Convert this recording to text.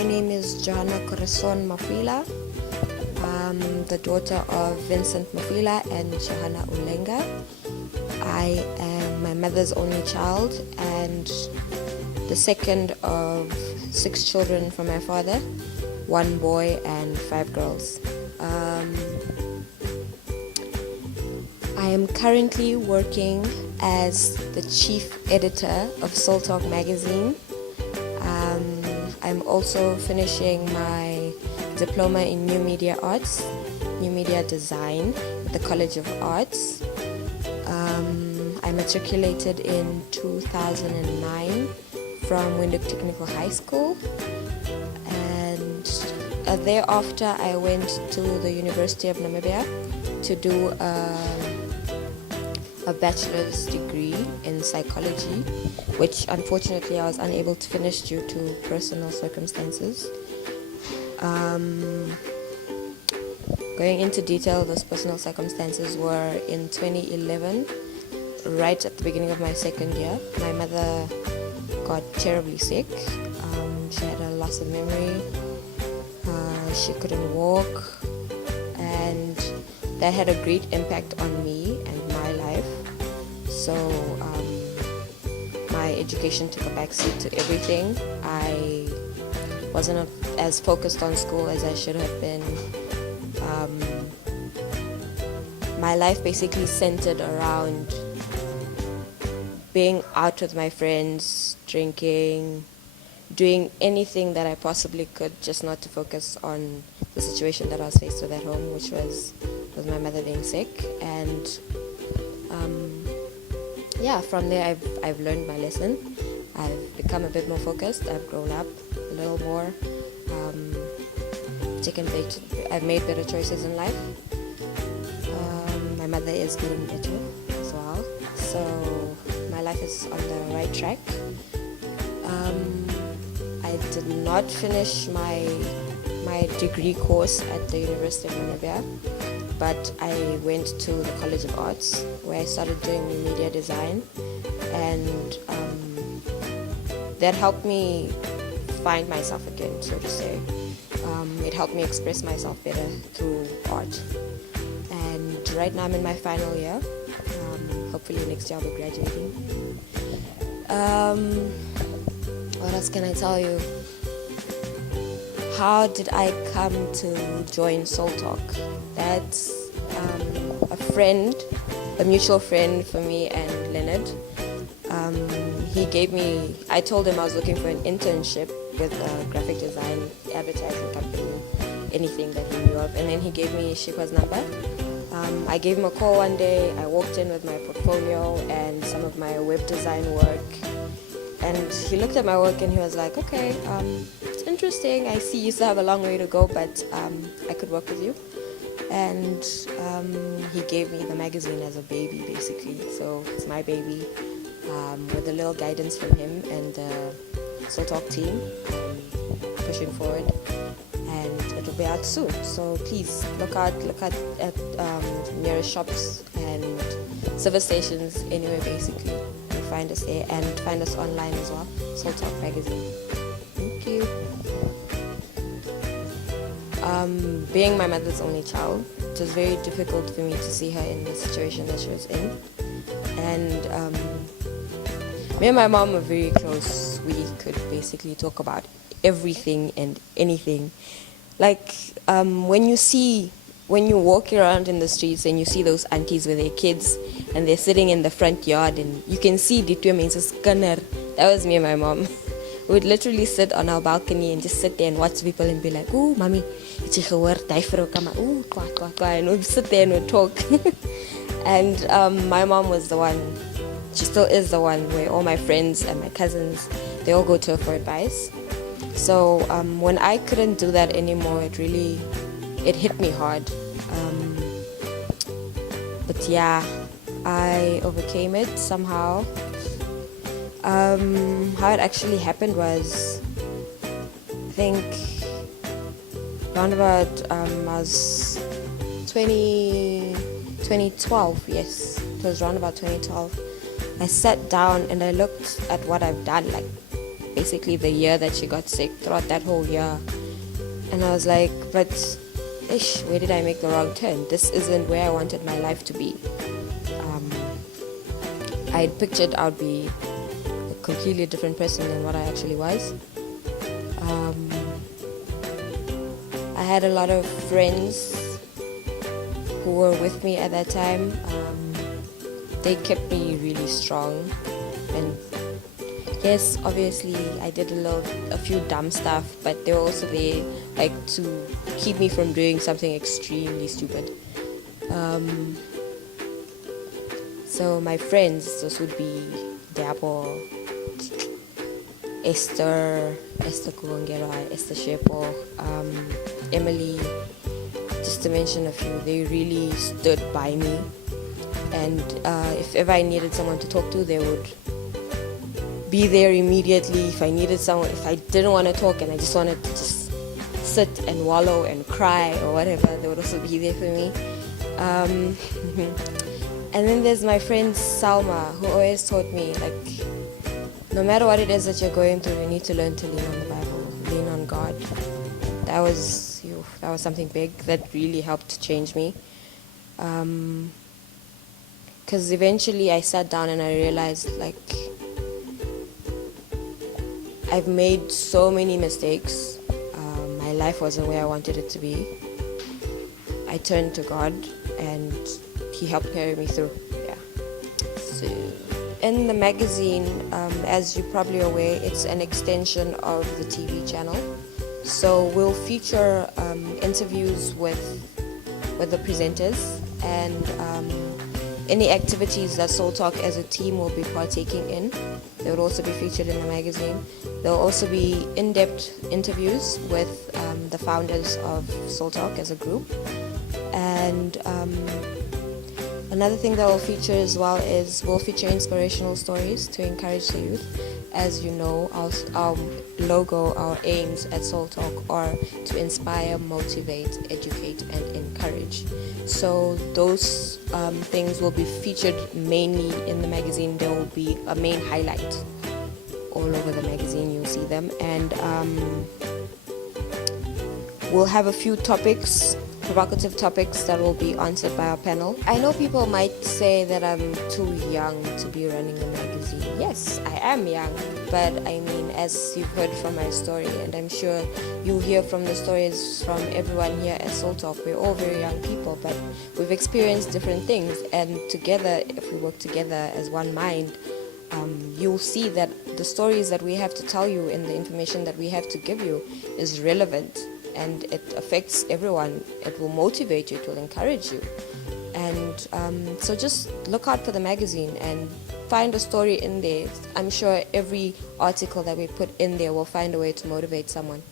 My name is Johanna Corazon Mafwila. I'm the daughter of Vincent Mafwila and Johanna Ulenga. I am my mother's only child and the second of 6 children from my father, 1 boy and 5 girls. I am currently working as the chief editor of Soul Talk magazine. I'm also finishing my diploma in New Media Arts, New Media Design at the College of Arts. I matriculated in 2009 from Windhoek Technical High School, and thereafter I went to the University of Namibia to do a bachelor's degree in psychology, which unfortunately I was unable to finish due to personal circumstances. Going into detail, those personal circumstances were in 2011, right at the beginning of my second year. My mother got terribly sick. She had a loss of memory. She couldn't walk, and that had a great impact on me and my life. So my education took a backseat to everything. I wasn't as focused on school as I should have been. My life basically centered around being out with my friends, drinking, doing anything that I possibly could just not to focus on the situation that I was faced with at home, which was my mother being sick. And from there I've learned my lesson. I've become a bit more focused. I've grown up a little more. I've made better choices in life. My mother is getting better as well, so my life is on the right track. I did not finish my degree course at the University of Namibia, but I went to the College of Arts where I started doing media design, and that helped me find myself again, so to say. It helped me express myself better through art. And right now I'm in my final year. Hopefully next year I'll be graduating. What else can I tell you? How did I come to join Soul Talk? That's a mutual friend for me and Leonard. I told him I was looking for an internship with a graphic design advertising company, anything that he knew of, and then he gave me Shikwa's number. I gave him a call one day. I walked in with my portfolio and some of my web design work, and he looked at my work and he was like, okay, it's interesting. I see you still have a long way to go, but I could work with you. And he gave me the magazine as a baby, basically. So it's my baby, with a little guidance from him and the Soul Talk team, pushing forward. And it'll be out soon. So please look at nearest shops and service stations, anywhere basically. You'll find us there, and find us online as well. Soul Talk magazine. Thank you. Being my mother's only child, it was very difficult for me to see her in the situation that she was in. And me and my mom were very close. We could basically talk about everything and anything. Like when you walk around in the streets and you see those aunties with their kids and they're sitting in the front yard and you can see Ditwe means scanner. That was me and my mom. We would literally sit on our balcony and just sit there and watch people and be like, ooh, mommy, it's a gehoord, die vrou come out, ooh, kwa, and we'd sit there and we'd talk. And my mom was the one, she still is the one, where all my friends and my cousins, they all go to her for advice. So when I couldn't do that anymore, it hit me hard. But yeah, I overcame it somehow. How it actually happened was, I think around about I was 2012, yes, it was around about 2012. I sat down and I looked at what I've done, like basically the year that she got sick, throughout that whole year. And I was like, but where did I make the wrong turn? This isn't where I wanted my life to be. I had pictured I'd be a completely different person than what I actually was. I had a lot of friends who were with me at that time. They kept me really strong, and yes, obviously I did a few dumb stuff, but they were also there like to keep me from doing something extremely stupid. So my friends, those would be Dabo, Esther Kugongera, Esther Shepo, Emily, just to mention a few. They really stood by me, and if ever I needed someone to talk to, they would be there immediately. If I didn't want to talk and I just wanted to just sit and wallow and cry or whatever, they would also be there for me. And then there's my friend Salma, who always taught me, like, no matter what it is that you're going through, you need to learn to lean on the Bible, lean on God. That was something big that really helped change me. Because eventually I sat down and I realized, like, I've made so many mistakes. My life wasn't where I wanted it to be. I turned to God and He helped carry me through. Yeah. So in the magazine, as you're probably aware, it's an extension of the TV channel. So we'll feature interviews with the presenters, and any activities that Soul Talk as a team will be partaking in. They will also be featured in the magazine. There will also be in-depth interviews with the founders of Soul Talk as a group. And another thing that will feature as well is we'll feature inspirational stories to encourage the youth. As you know, our logo, our aims at Soul Talk are to inspire, motivate, educate, and encourage. So those things will be featured mainly in the magazine. There will be a main highlight all over the magazine. You'll see them, and we'll have a few provocative topics that will be answered by our panel. I know people might say that I'm too young to be running a magazine. Yes, I am young, but I mean, as you've heard from my story, and I'm sure you hear from the stories from everyone here at Soul Talk, we're all very young people, but we've experienced different things, and together, if we work together as one mind, you'll see that the stories that we have to tell you and the information that we have to give you is relevant. And it affects everyone. It will motivate you, it will encourage you. And so just look out for the magazine and find a story in there. I'm sure every article that we put in there will find a way to motivate someone.